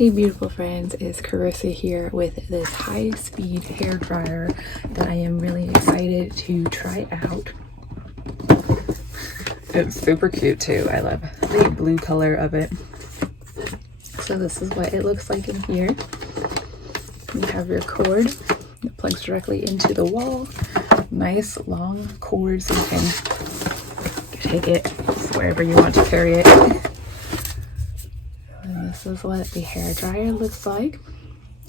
Hey beautiful friends, it's Carissa here with this high-speed hair dryer that I am really excited to try out. It's super cute too. I love the blue color of it. So this is what it looks like in here. You have your cord. It plugs directly into the wall. Nice long cord so you can take it wherever you want to carry it. And this is what the hair dryer looks like.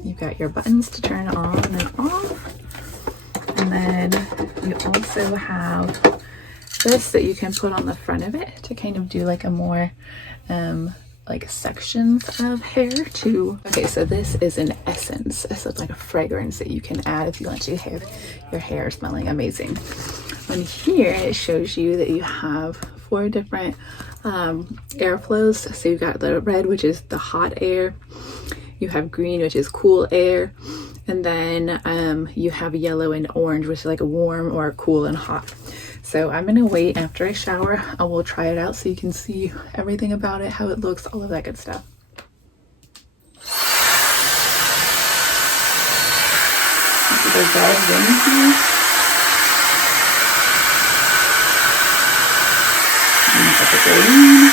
You've got your buttons to turn on and off. And then you also have this that you can put on the front of it to kind of do like a more like sections of hair too. Okay, so this is an essence. So it's like a fragrance that you can add if you want to have your hair smelling amazing. On here it shows you that you have 4 different airflows. So you've got the red, which is the hot air, you have green, which is cool air, and then you have yellow and orange, which is like a warm or cool and hot. So I'm gonna wait after I shower. I will try it out so you can see everything about it, how it looks, all of that good stuff. The red wing here. And the green.